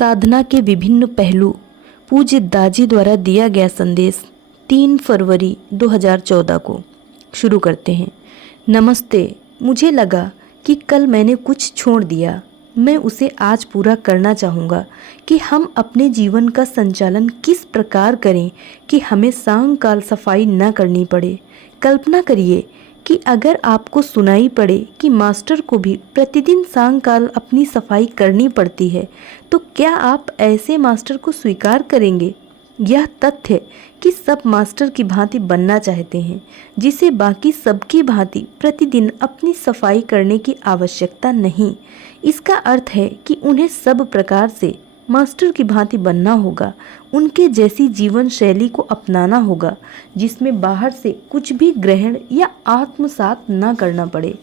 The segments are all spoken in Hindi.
साधना के विभिन्न पहलू। पूज्य दाजी द्वारा दिया गया संदेश 3 फरवरी 2014 को। शुरू करते हैं। नमस्ते। मुझे लगा कि कल मैंने कुछ छोड़ दिया, मैं उसे आज पूरा करना चाहूँगा कि हम अपने जीवन का संचालन किस प्रकार करें कि हमें सायंकाल सफाई न करनी पड़े। कल्पना करिए कि अगर आपको सुनाई पड़े कि मास्टर को भी प्रतिदिन सायंकाल अपनी सफाई करनी पड़ती है, तो क्या आप ऐसे मास्टर को स्वीकार करेंगे? यह तथ्य कि सब मास्टर की भांति बनना चाहते हैं, जिसे बाकी सबकी भांति प्रतिदिन अपनी सफाई करने की आवश्यकता नहीं। इसका अर्थ है कि उन्हें सब प्रकार से मास्टर की भांति बनना होगा, उनके जैसी जीवन शैली को अपनाना होगा जिसमें बाहर से कुछ भी ग्रहण या आत्मसात न करना पड़े।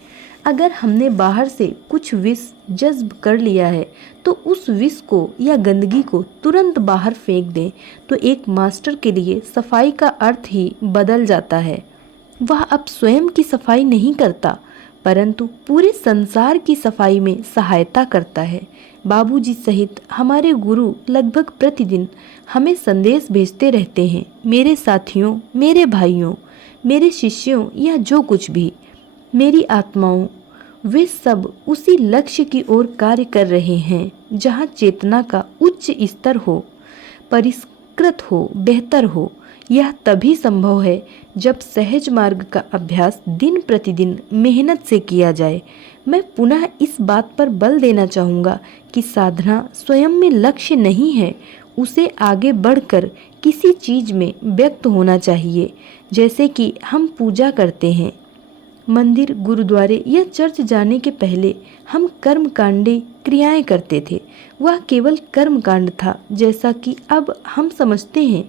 अगर हमने बाहर से कुछ विष जज्ब कर लिया है तो उस विष को या गंदगी को तुरंत बाहर फेंक दें, तो एक मास्टर के लिए सफाई का अर्थ ही बदल जाता है। वह अब स्वयं की सफाई नहीं करता, परंतु पूरे संसार की सफाई में सहायता करता है। बाबूजी सहित हमारे गुरु लगभग प्रतिदिन हमें संदेश भेजते रहते हैं। मेरे साथियों, मेरे भाइयों, मेरे शिष्यों या जो कुछ भी, मेरी आत्माओं, वे सब उसी लक्ष्य की ओर कार्य कर रहे हैं जहाँ चेतना का उच्च स्तर हो, परिष्कृत हो, बेहतर हो। यह तभी संभव है जब सहज मार्ग का अभ्यास दिन प्रतिदिन मेहनत से किया जाए। मैं पुनः इस बात पर बल देना चाहूँगा कि साधना स्वयं में लक्ष्य नहीं है, उसे आगे बढ़कर किसी चीज़ में व्यक्त होना चाहिए। जैसे कि हम पूजा करते हैं, मंदिर, गुरुद्वारे या चर्च जाने के पहले हम कर्मकांडी क्रियाएं करते थे। वह केवल कर्मकांड था जैसा कि अब हम समझते हैं,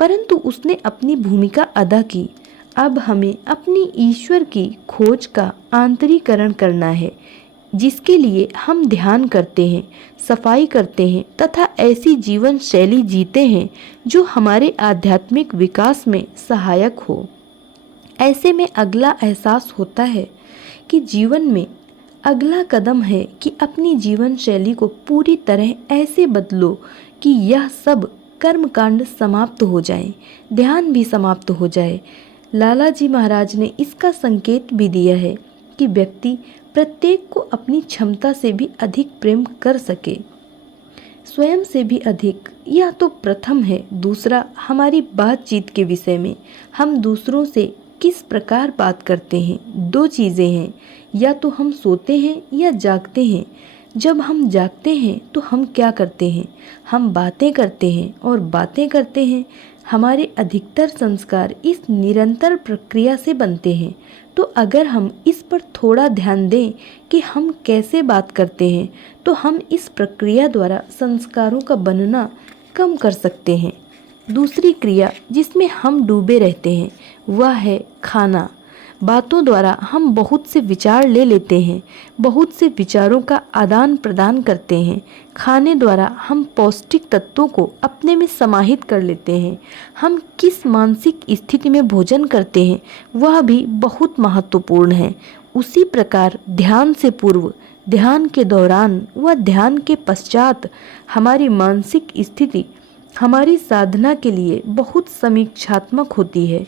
परंतु उसने अपनी भूमिका अदा की। अब हमें अपनी ईश्वर की खोज का आंतरीकरण करना है, जिसके लिए हम ध्यान करते हैं, सफाई करते हैं तथा ऐसी जीवन शैली जीते हैं जो हमारे आध्यात्मिक विकास में सहायक हो। ऐसे में अगला एहसास होता है कि जीवन में अगला कदम है कि अपनी जीवन शैली को पूरी तरह ऐसे बदलो कि यह सब कर्मकांड समाप्त हो जाए, ध्यान भी समाप्त हो जाए। लाला जी महाराज ने इसका संकेत भी दिया है कि व्यक्ति प्रत्येक को अपनी क्षमता से भी अधिक प्रेम कर सके, स्वयं से भी अधिक। यह तो प्रथम है। दूसरा, हमारी बातचीत के विषय में हम दूसरों से किस प्रकार बात करते हैं। 2 चीज़ें हैं, या तो हम सोते हैं या जागते हैं। जब हम जागते हैं तो हम क्या करते हैं? हम बातें करते हैं और बातें करते हैं। हमारे अधिकतर संस्कार इस निरंतर प्रक्रिया से बनते हैं। तो अगर हम इस पर थोड़ा ध्यान दें कि हम कैसे बात करते हैं, तो हम इस प्रक्रिया द्वारा संस्कारों का बनना कम कर सकते हैं। दूसरी क्रिया जिसमें हम डूबे रहते हैं वह है खाना। बातों द्वारा हम बहुत से विचार ले लेते हैं, बहुत से विचारों का आदान प्रदान करते हैं। खाने द्वारा हम पौष्टिक तत्वों को अपने में समाहित कर लेते हैं। हम किस मानसिक स्थिति में भोजन करते हैं वह भी बहुत महत्वपूर्ण है। उसी प्रकार ध्यान से पूर्व, ध्यान के दौरान व ध्यान के पश्चात हमारी मानसिक स्थिति हमारी साधना के लिए बहुत समीक्षात्मक होती है।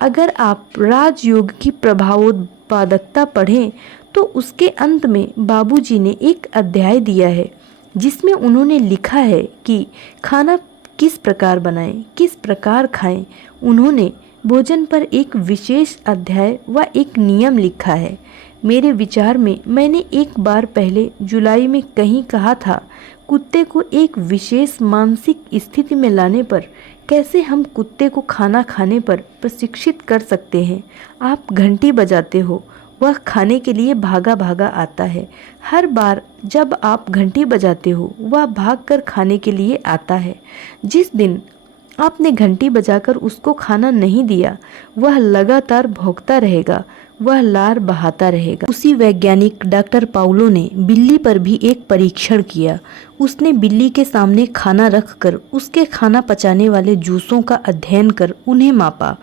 अगर आप राजयोग की प्रभावोत्पादकता पढ़ें तो उसके अंत में बाबूजी ने एक अध्याय दिया है जिसमें उन्होंने लिखा है कि खाना किस प्रकार बनाएं, किस प्रकार खाएं। उन्होंने भोजन पर एक विशेष अध्याय व एक नियम लिखा है। मेरे विचार में मैंने एक बार पहले जुलाई में कहीं कहा था, कुत्ते को एक विशेष मानसिक स्थिति में लाने पर कैसे हम कुत्ते को खाना खाने पर प्रशिक्षित कर सकते हैं। आप घंटी बजाते हो, वह खाने के लिए भागा भागा आता है। हर बार जब आप घंटी बजाते हो वह भागकर खाने के लिए आता है। जिस दिन आपने घंटी बजाकर उसको खाना नहीं दिया, वह लगातार भौंकता रहेगा, वह लार बहाता रहेगा। उसी वैज्ञानिक डॉक्टर पाउलो ने बिल्ली पर भी एक परीक्षण किया। उसने बिल्ली के सामने खाना रखकर उसके खाना पचाने वाले जूसों का अध्ययन कर उन्हें मापा।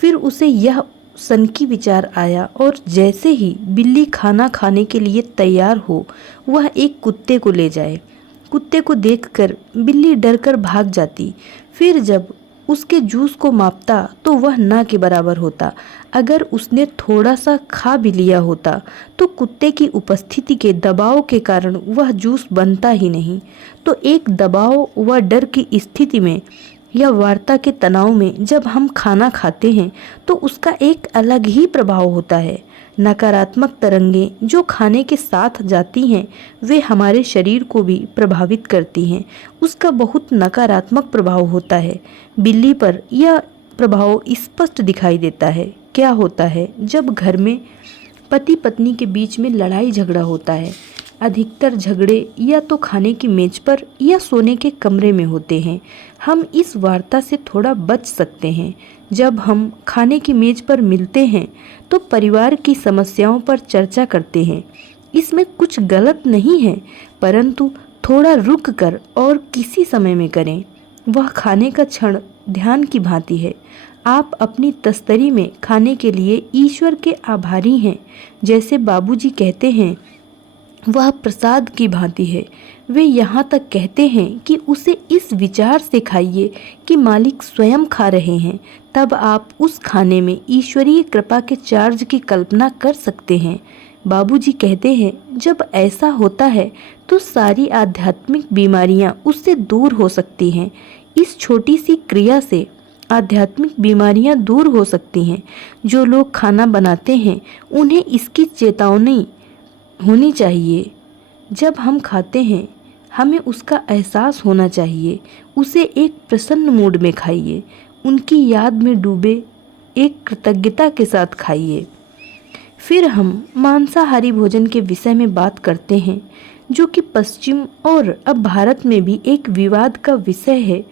फिर उसे यह सनकी विचार आया और जैसे ही बिल्ली खाना खाने के लिए तैयार हो, वह एक कुत्ते को ले जाए। कुत्ते को देखकर बिल्ली डरकर भाग जाती। फिर जब उसके जूस को मापता तो वह ना के बराबर होता। अगर उसने थोड़ा सा खा भी लिया होता तो कुत्ते की उपस्थिति के दबाव के कारण वह जूस बनता ही नहीं। तो एक दबाव व डर की स्थिति में या वार्ता के तनाव में जब हम खाना खाते हैं तो उसका एक अलग ही प्रभाव होता है। नकारात्मक तरंगें जो खाने के साथ जाती हैं वे हमारे शरीर को भी प्रभावित करती हैं। उसका बहुत नकारात्मक प्रभाव होता है। बिल्ली पर यह प्रभाव स्पष्ट दिखाई देता है। क्या होता है जब घर में पति पत्नी के बीच में लड़ाई झगड़ा होता है। अधिकतर झगड़े या तो खाने की मेज पर या सोने के कमरे में होते हैं। हम इस वार्ता से थोड़ा बच सकते हैं। जब हम खाने की मेज पर मिलते हैं तो परिवार की समस्याओं पर चर्चा करते हैं। इसमें कुछ गलत नहीं है, परंतु थोड़ा रुक कर और किसी समय में करें। वह खाने का क्षण ध्यान की भांति है। आप अपनी तस्तरी में खाने के लिए ईश्वर के आभारी हैं। जैसे बाबूजी कहते हैं, वह प्रसाद की भांति है। वे यहाँ तक कहते हैं कि उसे इस विचार से खाइए कि मालिक स्वयं खा रहे हैं। तब आप उस खाने में ईश्वरीय कृपा के चार्ज की कल्पना कर सकते हैं। बाबूजी कहते हैं, जब ऐसा होता है तो सारी आध्यात्मिक बीमारियां उससे दूर हो सकती हैं। इस छोटी सी क्रिया से आध्यात्मिक बीमारियां दूर हो सकती हैं। जो लोग खाना बनाते हैं उन्हें इसकी चेतावनी होनी चाहिए। जब हम खाते हैं हमें उसका एहसास होना चाहिए। उसे एक प्रसन्न मूड में खाइए। उनकी याद में डूबे एक कृतज्ञता के साथ खाइए। फिर हम मांसाहारी भोजन के विषय में बात करते हैं, जो कि पश्चिम और अब भारत में भी एक विवाद का विषय है।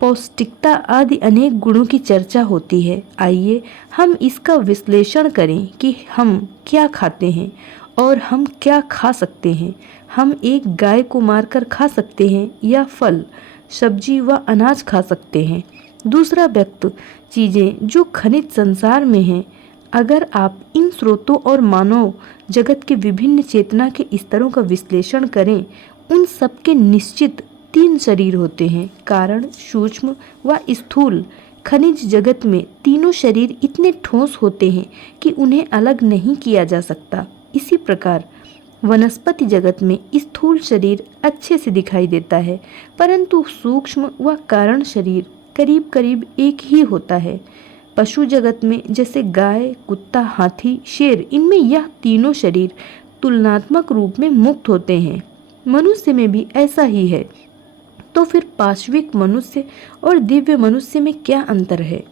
पौष्टिकता आदि अनेक गुणों की चर्चा होती है। आइए हम इसका विश्लेषण करें कि हम क्या खाते हैं और हम क्या खा सकते हैं। हम एक गाय को मारकर खा सकते हैं या फल, सब्जी व अनाज खा सकते हैं। दूसरा व्यक्ति चीज़ें जो खनिज संसार में हैं। अगर आप इन स्रोतों और मानव जगत के विभिन्न चेतना के स्तरों का विश्लेषण करें, उन सबके निश्चित 3 शरीर होते हैं, कारण, सूक्ष्म व स्थूल। खनिज जगत में तीनों शरीर इतने ठोस होते हैं कि उन्हें अलग नहीं किया जा सकता। इसी प्रकार वनस्पति जगत में स्थूल शरीर अच्छे से दिखाई देता है, परंतु सूक्ष्म व कारण शरीर करीब करीब एक ही होता है। पशु जगत में जैसे गाय, कुत्ता, हाथी, शेर, इनमें यह तीनों शरीर तुलनात्मक रूप में मुक्त होते हैं। मनुष्य में भी ऐसा ही है। तो फिर पाश्विक मनुष्य और दिव्य मनुष्य में क्या अंतर है?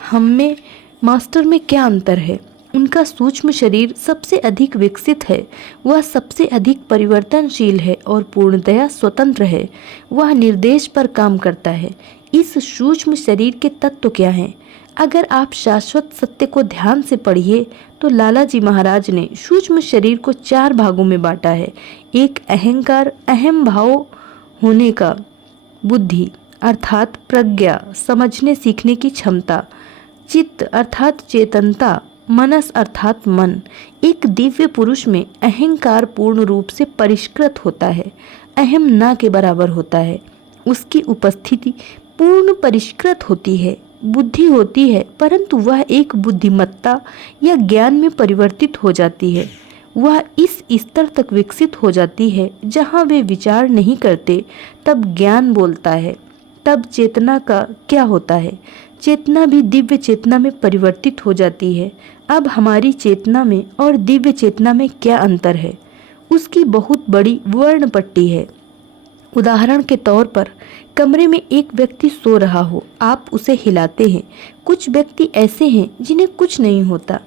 हम में, मास्टर में क्या अंतर है? उनका सूक्ष्म शरीर सबसे अधिक विकसित है। वह सबसे अधिक परिवर्तनशील है और पूर्णतया स्वतंत्र है। वह निर्देश पर काम करता है। इस सूक्ष्म शरीर के तत्व क्या हैं? अगर आप शाश्वत सत्य को ध्यान से पढ़िए तो लाला जी महाराज ने सूक्ष्म शरीर को 4 भागों में बांटा है। एक अहंकार, अहम भाव होने का, बुद्धि अर्थात प्रज्ञा, समझने सीखने की क्षमता, चित्त अर्थात चेतनता, मनस अर्थात मन। एक दिव्य पुरुष में अहंकार पूर्ण रूप से परिष्कृत होता है, अहम ना के बराबर होता है। उसकी उपस्थिति पूर्ण परिष्कृत होती है। बुद्धि होती है, परंतु वह एक बुद्धिमत्ता या ज्ञान में परिवर्तित हो जाती है। वह इस स्तर तक विकसित हो जाती है जहाँ वे विचार नहीं करते, तब ज्ञान बोलता है। तब चेतना का क्या होता है? चेतना भी दिव्य चेतना में परिवर्तित हो जाती है। अब हमारी चेतना में और दिव्य चेतना में क्या अंतर है? उसकी बहुत बड़ी वर्ण पट्टी है। उदाहरण के तौर पर कमरे में एक व्यक्ति सो रहा हो, आप उसे हिलाते हैं। कुछ व्यक्ति ऐसे हैं जिन्हें कुछ नहीं होता,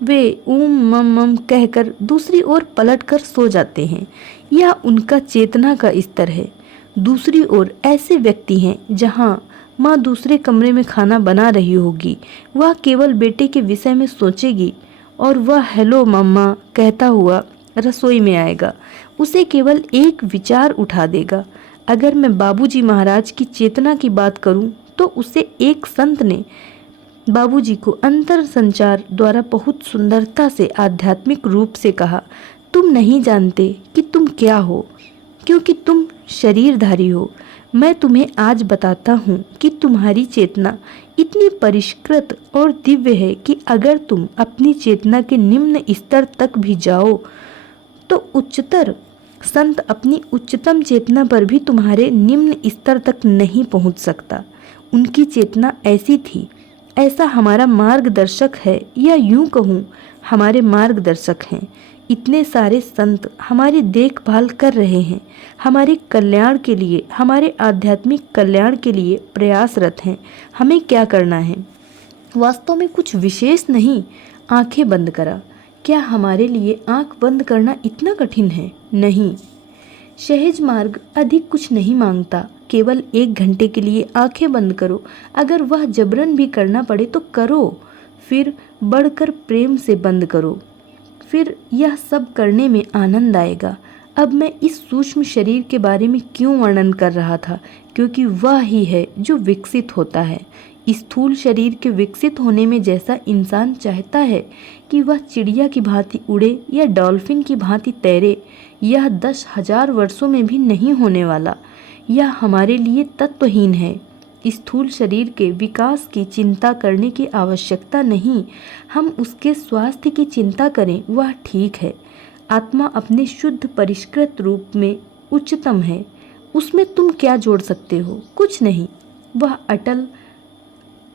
वे ऊम मम मम कहकर दूसरी ओर पलटकर सो जाते हैं। यह उनका चेतना का स्तर है। दूसरी ओर ऐसे व्यक्ति हैं जहाँ माँ दूसरे कमरे में खाना बना रही होगी, वह केवल बेटे के विषय में सोचेगी और वह हेलो मम्मा कहता हुआ रसोई में आएगा। उसे केवल एक विचार उठा देगा। अगर मैं बाबूजी महाराज की चेतना की बात करूं तो उसे एक संत ने बाबूजी को अंतर संचार द्वारा बहुत सुंदरता से आध्यात्मिक रूप से कहा, तुम नहीं जानते कि तुम क्या हो। क्योंकि तुम शरीरधारी हो। मैं तुम्हें आज बताता हूँ कि तुम्हारी चेतना इतनी परिष्कृत और दिव्य है कि अगर तुम अपनी चेतना के निम्न स्तर तक भी जाओ तो उच्चतर संत अपनी उच्चतम चेतना पर भी तुम्हारे निम्न स्तर तक नहीं पहुंच सकता। उनकी चेतना ऐसी थी। ऐसा हमारा मार्गदर्शक है, या यूं कहूँ हमारे मार्गदर्शक हैं। इतने सारे संत हमारी देखभाल कर रहे हैं, हमारे कल्याण के लिए, हमारे आध्यात्मिक कल्याण के लिए प्रयासरत हैं। हमें क्या करना है? वास्तव में कुछ विशेष नहीं। आंखें बंद करा। क्या हमारे लिए आंख बंद करना इतना कठिन है? नहीं। सहज मार्ग अधिक कुछ नहीं मांगता। केवल 1 घंटे के लिए आंखें बंद करो। अगर वह जबरन भी करना पड़े तो करो। फिर बढ़कर प्रेम से बंद करो। फिर यह सब करने में आनंद आएगा। अब मैं इस सूक्ष्म शरीर के बारे में क्यों वर्णन कर रहा था? क्योंकि वह ही है जो विकसित होता है। स्थूल शरीर के विकसित होने में जैसा इंसान चाहता है कि वह चिड़िया की भांति उड़े या डॉल्फिन की भांति तैरे, यह 10,000 वर्षों में भी नहीं होने वाला। यह हमारे लिए तत्वहीन है। स्थूल शरीर के विकास की चिंता करने की आवश्यकता नहीं। हम उसके स्वास्थ्य की चिंता करें, वह ठीक है। आत्मा अपने शुद्ध परिष्कृत रूप में उच्चतम है। उसमें तुम क्या जोड़ सकते हो? कुछ नहीं। वह अटल,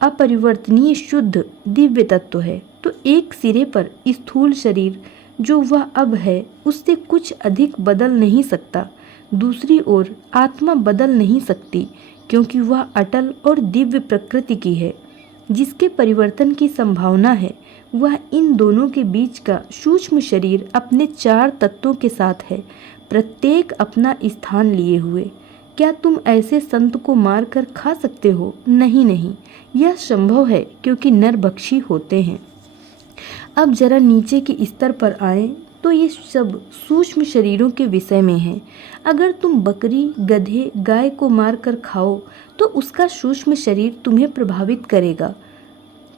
अपरिवर्तनीय, शुद्ध, दिव्य तत्व है। तो एक सिरे पर स्थूल शरीर जो वह अब है उससे कुछ अधिक बदल नहीं सकता। दूसरी ओर आत्मा बदल नहीं सकती, क्योंकि वह अटल और दिव्य प्रकृति की है। जिसके परिवर्तन की संभावना है वह इन दोनों के बीच का सूक्ष्म शरीर अपने 4 तत्वों के साथ है, प्रत्येक अपना स्थान लिए हुए। क्या तुम ऐसे संत को मार कर खा सकते हो? नहीं नहीं, यह संभव है क्योंकि नरभक्षी होते हैं। अब जरा नीचे के स्तर पर आएं तो ये सब सूक्ष्म शरीरों के विषय में है। अगर तुम बकरी, गधे, गाय को मार कर खाओ तो उसका सूक्ष्म शरीर तुम्हें प्रभावित करेगा।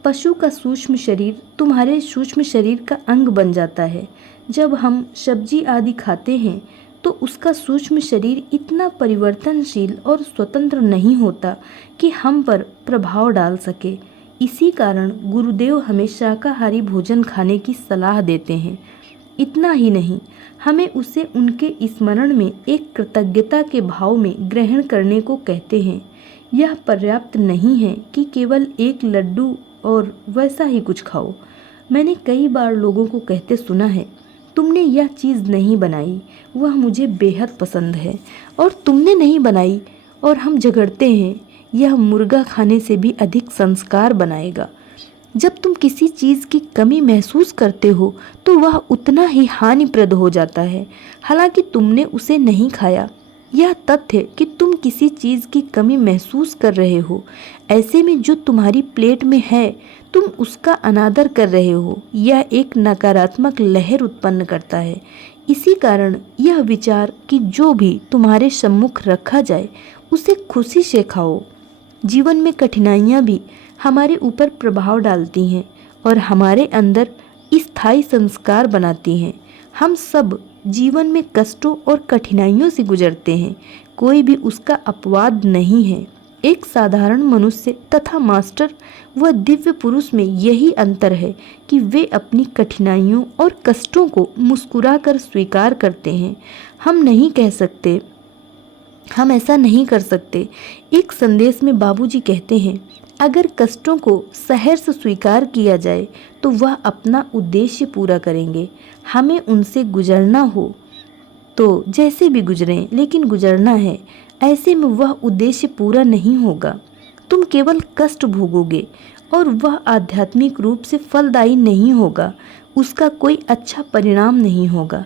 पशु का सूक्ष्म शरीर तुम्हारे सूक्ष्म शरीर का अंग बन जाता है। जब हम सब्जी आदि खाते हैं तो उसका सूक्ष्म शरीर इतना परिवर्तनशील और स्वतंत्र नहीं होता कि हम पर प्रभाव डाल सके। इसी कारण गुरुदेव हमें शाकाहारी भोजन खाने की सलाह देते हैं। इतना ही नहीं, हमें उसे उनके स्मरण में एक कृतज्ञता के भाव में ग्रहण करने को कहते हैं। यह पर्याप्त नहीं है कि केवल एक लड्डू और वैसा ही कुछ खाओ। मैंने कई बार लोगों को कहते सुना है, तुमने यह चीज़ नहीं बनाई, वह मुझे बेहद पसंद है, और तुमने नहीं बनाई, और हम झगड़ते हैं, यह मुर्गा खाने से भी अधिक संस्कार बनाएगा। जब तुम किसी चीज़ की कमी महसूस करते हो तो वह उतना ही हानिप्रद हो जाता है, हालांकि तुमने उसे नहीं खाया। यह तथ्य कि तुम किसी चीज़ की कमी महसूस कर रहे हो, ऐसे में जो तुम्हारी प्लेट में है तुम उसका अनादर कर रहे हो, यह एक नकारात्मक लहर उत्पन्न करता है। इसी कारण यह विचार कि जो भी तुम्हारे सम्मुख रखा जाए उसे खुशी से खाओ। जीवन में कठिनाइयाँ भी हमारे ऊपर प्रभाव डालती हैं और हमारे अंदर स्थायी संस्कार बनाती हैं। हम सब जीवन में कष्टों और कठिनाइयों से गुजरते हैं, कोई भी उसका अपवाद नहीं है। एक साधारण मनुष्य तथा मास्टर व दिव्य पुरुष में यही अंतर है कि वे अपनी कठिनाइयों और कष्टों को मुस्कुराकर स्वीकार करते हैं। हम ऐसा नहीं कर सकते। एक संदेश में बाबूजी कहते हैं, अगर कष्टों को सहर्ष स्वीकार किया जाए तो वह अपना उद्देश्य पूरा करेंगे। हमें उनसे गुजरना हो तो जैसे भी गुजरें, लेकिन गुजरना है। ऐसे में वह उद्देश्य पूरा नहीं होगा। तुम केवल कष्ट भोगोगे और वह आध्यात्मिक रूप से फलदायी नहीं होगा, उसका कोई अच्छा परिणाम नहीं होगा।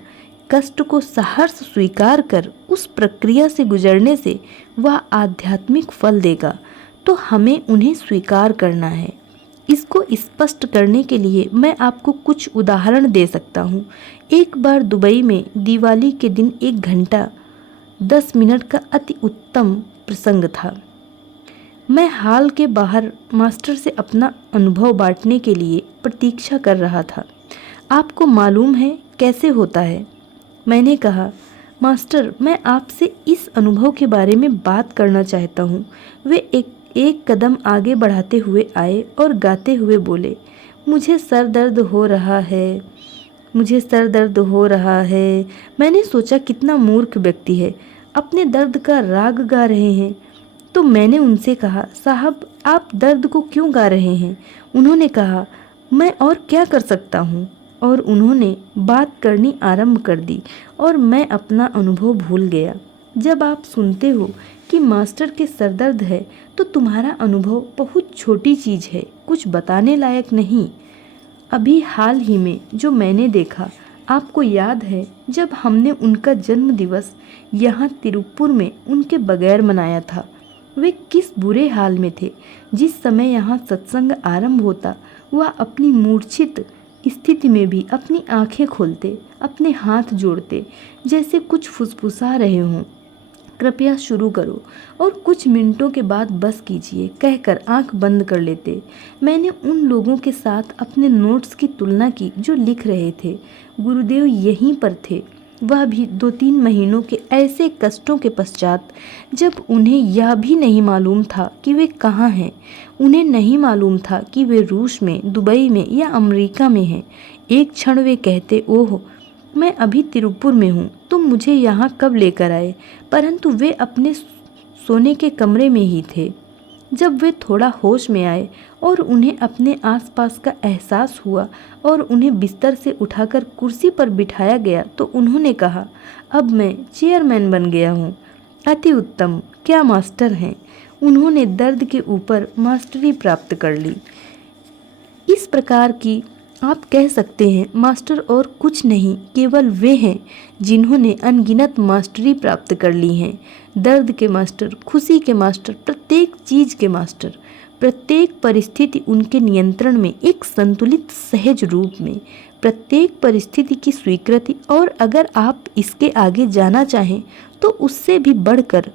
कष्ट को सहर्ष स्वीकार कर उस प्रक्रिया से गुजरने से वह आध्यात्मिक फल देगा। तो हमें उन्हें स्वीकार करना है। इसको स्पष्ट करने के लिए मैं आपको कुछ उदाहरण दे सकता हूँ। एक बार दुबई में दिवाली के दिन 1 घंटा 10 मिनट का अति उत्तम प्रसंग था। मैं हॉल के बाहर मास्टर से अपना अनुभव बांटने के लिए प्रतीक्षा कर रहा था। आपको मालूम है कैसे होता है? मैंने कहा, मास्टर, मैं आपसे इस अनुभव के बारे में बात करना चाहता हूँ। वे एक कदम आगे बढ़ाते हुए आए और गाते हुए बोले, मुझे सर दर्द हो रहा है, मुझे सर दर्द हो रहा है। मैंने सोचा कितना मूर्ख व्यक्ति है, अपने दर्द का राग गा रहे हैं। तो मैंने उनसे कहा, साहब आप दर्द को क्यों गा रहे हैं? उन्होंने कहा, मैं और क्या कर सकता हूँ। और उन्होंने बात करनी आरंभ कर दी और मैं अपना अनुभव भूल गया। जब आप सुनते हो कि मास्टर के सरदर्द है तो तुम्हारा अनुभव बहुत छोटी चीज़ है, कुछ बताने लायक नहीं। अभी हाल ही में जो मैंने देखा, आपको याद है जब हमने उनका जन्म दिवस यहाँ तिरुपुर में उनके बगैर मनाया था? वे किस बुरे हाल में थे। जिस समय यहाँ सत्संग आरंभ होता, वह अपनी मूर्छित स्थिति में भी अपनी आंखें खोलते, अपने हाथ जोड़ते, जैसे कुछ फुसफुसा रहे हों। कृपया शुरू करो। और कुछ मिनटों के बाद बस कीजिए कहकर आंख बंद कर लेते। मैंने उन लोगों के साथ अपने नोट्स की तुलना की जो लिख रहे थे। गुरुदेव यहीं पर थे, वह भी 2-3 महीनों के ऐसे कष्टों के पश्चात जब उन्हें यह भी नहीं मालूम था कि वे कहाँ हैं। उन्हें नहीं मालूम था कि वे रूस में, दुबई में या अमेरिका में हैं। एक क्षण वे कहते, ओह मैं अभी तिरुपुर में हूँ, तुम मुझे यहाँ कब लेकर आए? परंतु वे अपने सोने के कमरे में ही थे। जब वे थोड़ा होश में आए और उन्हें अपने आसपास का एहसास हुआ और उन्हें बिस्तर से उठाकर कुर्सी पर बिठाया गया तो उन्होंने कहा, अब मैं चेयरमैन बन गया हूँ। अति उत्तम, क्या मास्टर हैं। उन्होंने दर्द के ऊपर मास्टरी प्राप्त कर ली। इस प्रकार की आप कह सकते हैं मास्टर और कुछ नहीं, केवल वे हैं जिन्होंने अनगिनत मास्टरी प्राप्त कर ली हैं। दर्द के मास्टर, खुशी के मास्टर, प्रत्येक चीज़ के मास्टर। प्रत्येक परिस्थिति उनके नियंत्रण में, एक संतुलित सहज रूप में। प्रत्येक परिस्थिति की स्वीकृति, और अगर आप इसके आगे जाना चाहें तो उससे भी बढ़कर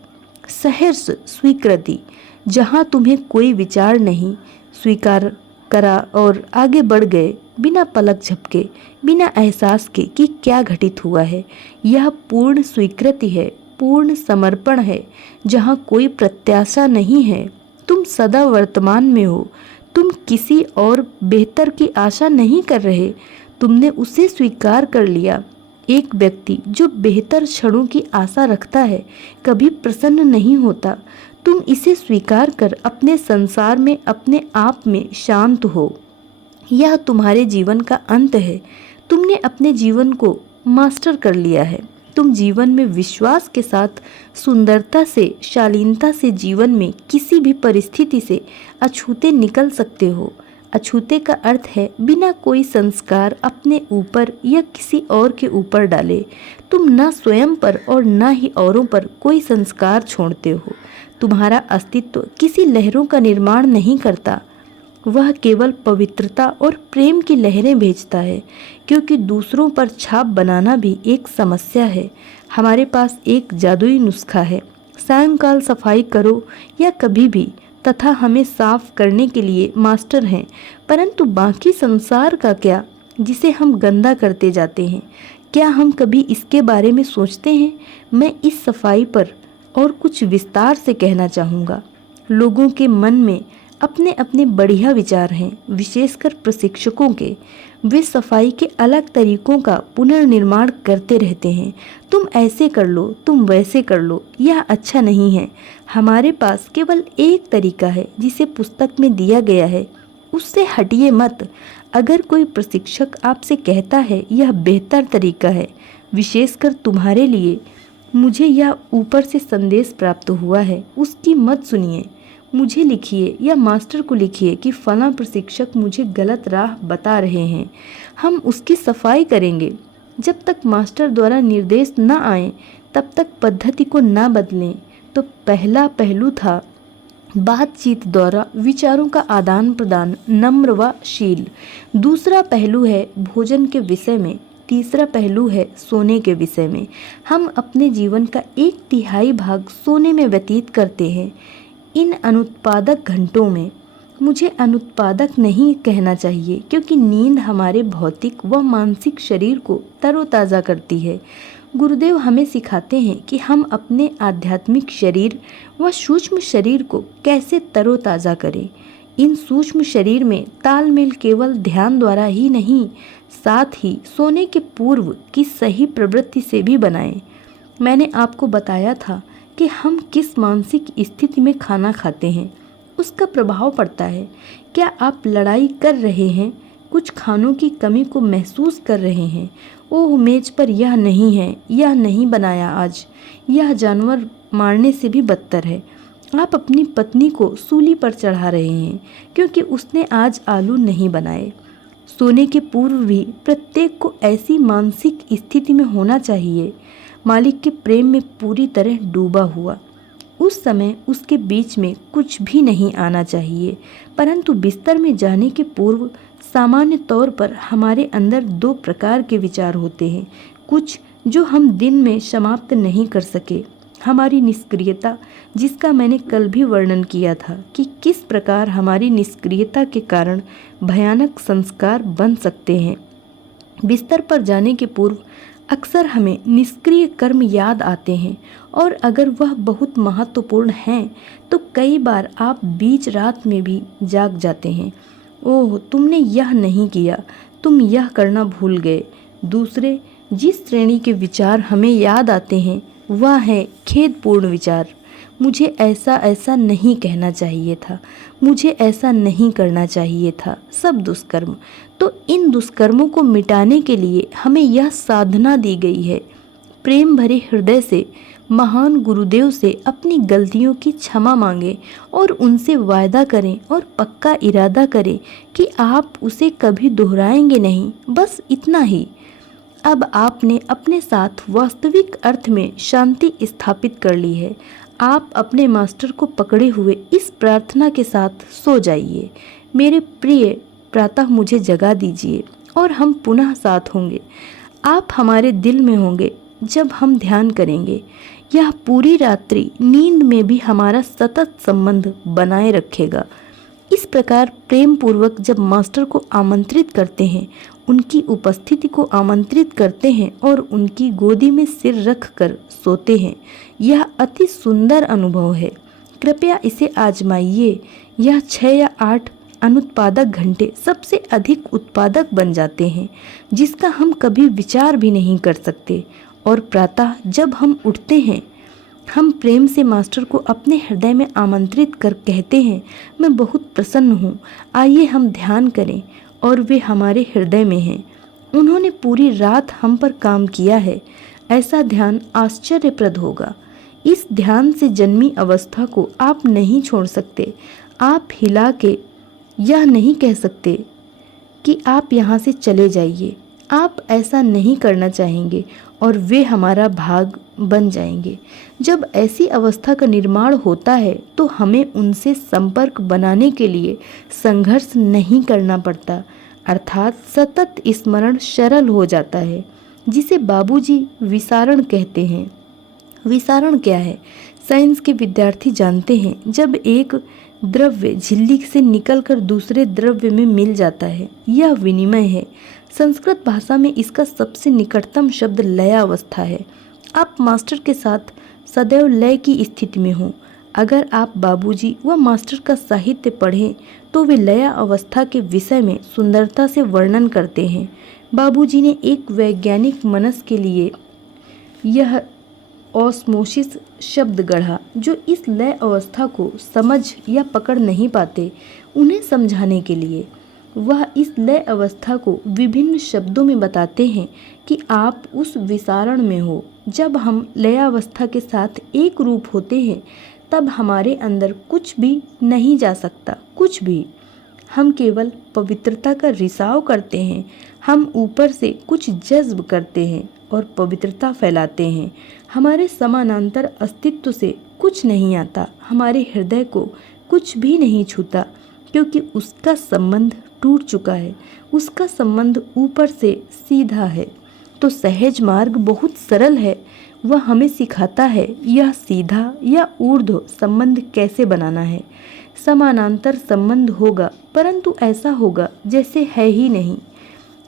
सहर्ष स्वीकृति, जहाँ तुम्हें कोई विचार नहीं, स्वीकार करा और आगे बढ़ गए बिना पलक झपके, बिना एहसास के कि क्या घटित हुआ है। यह पूर्ण स्वीकृति है, पूर्ण समर्पण है, जहाँ कोई प्रत्याशा नहीं है। तुम सदा वर्तमान में हो, तुम किसी और बेहतर की आशा नहीं कर रहे, तुमने उसे स्वीकार कर लिया। एक व्यक्ति जो बेहतर क्षणों की आशा रखता है कभी प्रसन्न नहीं होता। तुम इसे स्वीकार कर अपने संसार में, अपने आप में शांत हो। यह तुम्हारे जीवन का अंत है। तुमने अपने जीवन को मास्टर कर लिया है। तुम जीवन में विश्वास के साथ, सुंदरता से, शालीनता से जीवन में किसी भी परिस्थिति से अछूते निकल सकते हो। अछूते का अर्थ है बिना कोई संस्कार अपने ऊपर या किसी और के ऊपर डाले। तुम न स्वयं पर और न ही औरों पर कोई संस्कार छोड़ते हो। तुम्हारा अस्तित्व किसी लहरों का निर्माण नहीं करता, वह केवल पवित्रता और प्रेम की लहरें भेजता है, क्योंकि दूसरों पर छाप बनाना भी एक समस्या है। हमारे पास एक जादुई नुस्खा है, सायंकाल सफाई करो या कभी भी, तथा हमें साफ करने के लिए मास्टर हैं। परंतु बाकी संसार का क्या, जिसे हम गंदा करते जाते हैं? क्या हम कभी इसके बारे में सोचते हैं? मैं इस सफाई पर और कुछ विस्तार से कहना चाहूँगा। लोगों के मन में अपने अपने बढ़िया विचार हैं, विशेषकर प्रशिक्षकों के। वे सफाई के अलग तरीकों का पुनर्निर्माण करते रहते हैं। तुम ऐसे कर लो, तुम वैसे कर लो, यह अच्छा नहीं है। हमारे पास केवल एक तरीका है जिसे पुस्तक में दिया गया है, उससे हटिए मत। अगर कोई प्रशिक्षक आपसे कहता है यह बेहतर तरीका है, विशेषकर तुम्हारे लिए, मुझे यह ऊपर से संदेश प्राप्त हुआ है, उसकी मत सुनिए। मुझे लिखिए या मास्टर को लिखिए कि फला प्रशिक्षक मुझे गलत राह बता रहे हैं। हम उसकी सफाई करेंगे। जब तक मास्टर द्वारा निर्देश न आए तब तक पद्धति को न बदलें। तो पहला पहलू था बातचीत द्वारा विचारों का आदान प्रदान, नम्र व शील। दूसरा पहलू है भोजन के विषय में। तीसरा पहलू है सोने के विषय में। हम अपने जीवन का 1/3 भाग सोने में व्यतीत करते हैं। इन अनुत्पादक घंटों में, मुझे अनुत्पादक नहीं कहना चाहिए, क्योंकि नींद हमारे भौतिक व मानसिक शरीर को तरोताज़ा करती है। गुरुदेव हमें सिखाते हैं कि हम अपने आध्यात्मिक शरीर व सूक्ष्म शरीर को कैसे तरोताज़ा करें। इन सूक्ष्म शरीर में तालमेल केवल ध्यान द्वारा ही नहीं, साथ ही सोने के पूर्व की सही प्रवृत्ति से भी बनाएं। मैंने आपको बताया था कि हम किस मानसिक स्थिति में खाना खाते हैं, उसका प्रभाव पड़ता है। क्या आप लड़ाई कर रहे हैं, कुछ खानों की कमी को महसूस कर रहे हैं? ओह, मेज पर यह नहीं है, यह नहीं बनाया आज, यह जानवर मारने से भी बदतर है। आप अपनी पत्नी को सूली पर चढ़ा रहे हैं क्योंकि उसने आज आलू नहीं बनाए। सोने के पूर्व भी प्रत्येक को ऐसी मानसिक स्थिति में होना चाहिए, मालिक के प्रेम में पूरी तरह डूबा हुआ। उस समय उसके बीच में कुछ भी नहीं आना चाहिए। परंतु बिस्तर में जाने के पूर्व सामान्य तौर पर हमारे अंदर दो प्रकार के विचार होते हैं। कुछ जो हम दिन में समाप्त नहीं कर सके, हमारी निष्क्रियता, जिसका मैंने कल भी वर्णन किया था कि किस प्रकार हमारी निष्क्रियता के कारण भयानक संस्कार बन सकते हैं। बिस्तर पर जाने के पूर्व अक्सर हमें निष्क्रिय कर्म याद आते हैं, और अगर वह बहुत महत्वपूर्ण हैं तो कई बार आप बीच रात में भी जाग जाते हैं। ओह, तुमने यह नहीं किया, तुम यह करना भूल गए। दूसरे जिस श्रेणी के विचार हमें याद आते हैं वह है खेदपूर्ण विचार। मुझे ऐसा नहीं कहना चाहिए था, मुझे ऐसा नहीं करना चाहिए था, सब दुष्कर्म। तो इन दुष्कर्मों को मिटाने के लिए हमें यह साधना दी गई है। प्रेम भरे हृदय से महान गुरुदेव से अपनी गलतियों की क्षमा मांगें और उनसे वायदा करें और पक्का इरादा करें कि आप उसे कभी दोहराएंगे नहीं। बस इतना ही। अब आपने अपने साथ वास्तविक अर्थ में शांति स्थापित कर ली है। आप अपने मास्टर को पकड़े हुए इस प्रार्थना के साथ सो जाइए, मेरे प्रिय, प्रातः मुझे जगा दीजिए और हम पुनः साथ होंगे। आप हमारे दिल में होंगे जब हम ध्यान करेंगे। यह पूरी रात्रि नींद में भी हमारा सतत संबंध बनाए रखेगा। इस प्रकार प्रेम पूर्वक जब मास्टर को आमंत्रित करते हैं, उनकी उपस्थिति को आमंत्रित करते हैं और उनकी गोदी में सिर रख कर सोते हैं, यह अति सुंदर अनुभव है। कृपया इसे आजमाइए। यह 6 या 8 अनुत्पादक घंटे सबसे अधिक उत्पादक बन जाते हैं, जिसका हम कभी विचार भी नहीं कर सकते। और प्रातः जब हम उठते हैं, हम प्रेम से मास्टर को अपने हृदय में आमंत्रित कर कहते हैं, मैं बहुत प्रसन्न हूँ, आइए हम ध्यान करें। और वे हमारे हृदय में हैं। उन्होंने पूरी रात हम पर काम किया है। ऐसा ध्यान आश्चर्यप्रद होगा। इस ध्यान से जन्मी अवस्था को आप नहीं छोड़ सकते। आप हिला के यह नहीं कह सकते कि आप यहाँ से चले जाइए। आप ऐसा नहीं करना चाहेंगे और वे हमारा भाग बन जाएंगे। जब ऐसी अवस्था का निर्माण होता है तो हमें उनसे संपर्क बनाने के लिए संघर्ष नहीं करना पड़ता, अर्थात सतत स्मरण सरल हो जाता है, जिसे बाबूजी विसारण कहते हैं। विसारण क्या है? साइंस के विद्यार्थी जानते हैं, जब एक द्रव्य झिल्ली से निकलकर दूसरे द्रव्य में मिल जाता है, यह विनिमय है। संस्कृत भाषा में इसका सबसे निकटतम शब्द लय अवस्था है। आप मास्टर के साथ सदैव लय की स्थिति में हो। अगर आप बाबूजी व मास्टर का साहित्य पढ़ें तो वे लय अवस्था के विषय में सुंदरता से वर्णन करते हैं। बाबूजी ने एक वैज्ञानिक मनस के लिए यह ऑस्मोसिस शब्द गढ़ा, जो इस लय अवस्था को समझ या पकड़ नहीं पाते, उन्हें समझाने के लिए। वह इस लय अवस्था को विभिन्न शब्दों में बताते हैं कि आप उस विसारण में हो। जब हम लयावस्था के साथ एक रूप होते हैं, तब हमारे अंदर कुछ भी नहीं जा सकता, कुछ भी। हम केवल पवित्रता का रिसाव करते हैं। हम ऊपर से कुछ जज्ब करते हैं और पवित्रता फैलाते हैं। हमारे समानांतर अस्तित्व से कुछ नहीं आता। हमारे हृदय को कुछ भी नहीं छूता, क्योंकि उसका संबंध टूट चुका है। उसका संबंध ऊपर से सीधा है। तो सहज मार्ग बहुत सरल है। वह हमें सिखाता है यह सीधा या ऊर्ध्व संबंध कैसे बनाना है। समानांतर संबंध होगा, परंतु ऐसा होगा जैसे है ही नहीं।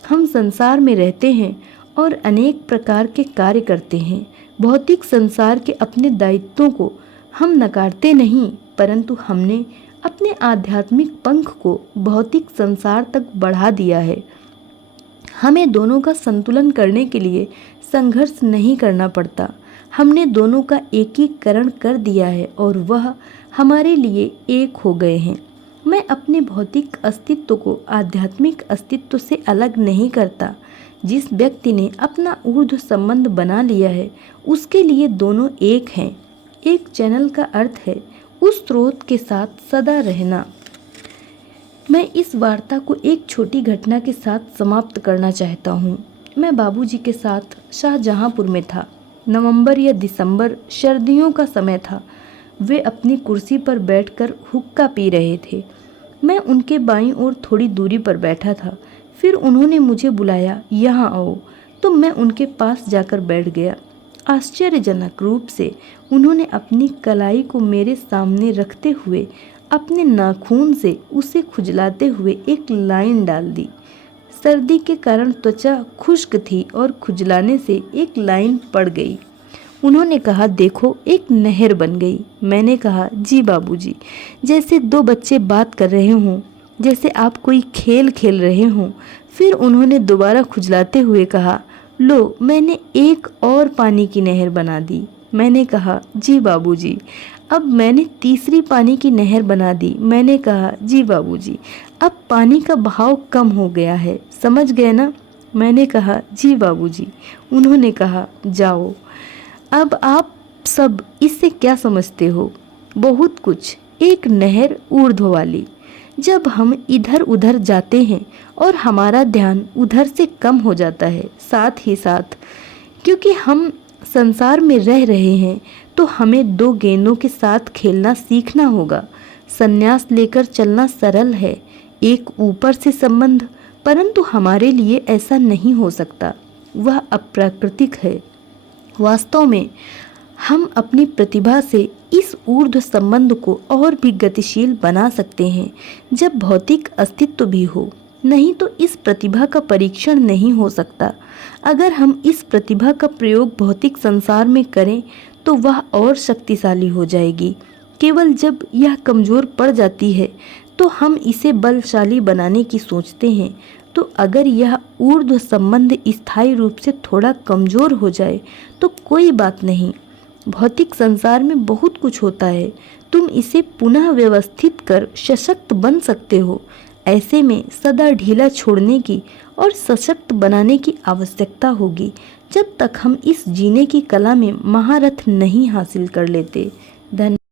हम संसार में रहते हैं और अनेक प्रकार के कार्य करते हैं। भौतिक संसार के अपने दायित्वों को हम नकारते नहीं, परंतु हमने अपने आध्यात्मिक पंख को भौतिक संसार तक बढ़ा दिया है। हमें दोनों का संतुलन करने के लिए संघर्ष नहीं करना पड़ता। हमने दोनों का एकीकरण कर दिया है और वह हमारे लिए एक हो गए हैं। मैं अपने भौतिक अस्तित्व को आध्यात्मिक अस्तित्व से अलग नहीं करता। जिस व्यक्ति ने अपना ऊर्ध्व संबंध बना लिया है, उसके लिए दोनों एक हैं। एक चैनल का अर्थ है उस स्रोत के साथ सदा रहना। मैं इस वार्ता को एक छोटी घटना के साथ समाप्त करना चाहता हूँ। मैं बाबूजी के साथ शाहजहांपुर में था। नवंबर या दिसंबर, सर्दियों का समय था। वे अपनी कुर्सी पर बैठकर हुक्का पी रहे थे। मैं उनके बाईं ओर थोड़ी दूरी पर बैठा था। फिर उन्होंने मुझे बुलाया, यहाँ आओ। तो मैं उनके पास जाकर बैठ गया। आश्चर्यजनक रूप से उन्होंने अपनी कलाई को मेरे सामने रखते हुए अपने नाखून से उसे खुजलाते हुए एक लाइन डाल दी। सर्दी के कारण त्वचा खुश्क थी और खुजलाने से एक लाइन पड़ गई। उन्होंने कहा, देखो एक नहर बन गई। मैंने कहा, जी बाबूजी। जैसे दो बच्चे बात कर रहे हों, जैसे आप कोई खेल खेल रहे हों। फिर उन्होंने दोबारा खुजलाते हुए कहा, लो मैंने एक और पानी की नहर बना दी। मैंने कहा, जी बाबूजी। अब मैंने तीसरी पानी की नहर बना दी। मैंने कहा, जी बाबूजी। अब पानी का बहाव कम हो गया है, समझ गए ना? मैंने कहा, जी बाबूजी। उन्होंने कहा, जाओ। अब आप सब इससे क्या समझते हो? बहुत कुछ। एक नहर ऊर्ध्व वाली। जब हम इधर उधर जाते हैं और हमारा ध्यान उधर से कम हो जाता है, साथ ही साथ क्योंकि हम संसार में रह रहे हैं, तो हमें दो गेंदों के साथ खेलना सीखना होगा। संन्यास लेकर चलना सरल है, एक ऊपर से संबंध, परंतु हमारे लिए ऐसा नहीं हो सकता। वह अप्राकृतिक है। वास्तव में हम अपनी प्रतिभा से इस ऊर्ध्व संबंध को और भी गतिशील बना सकते हैं, जब भौतिक अस्तित्व भी हो। नहीं तो इस प्रतिभा का परीक्षण नहीं हो सकता। अगर हम इस प्रतिभा का प्रयोग भौतिक संसार में करें तो वह और शक्तिशाली हो जाएगी। केवल जब यह कमज़ोर पड़ जाती है तो हम इसे बलशाली बनाने की सोचते हैं। तो अगर यह ऊर्ध्व संबंध स्थायी रूप से थोड़ा कमज़ोर हो जाए तो कोई बात नहीं। भौतिक संसार में बहुत कुछ होता है, तुम इसे पुनः व्यवस्थित कर सशक्त बन सकते हो। ऐसे में सदा ढीला छोड़ने की और सशक्त बनाने की आवश्यकता होगी, जब तक हम इस जीने की कला में महारथ नहीं हासिल कर लेते। धन्यवाद।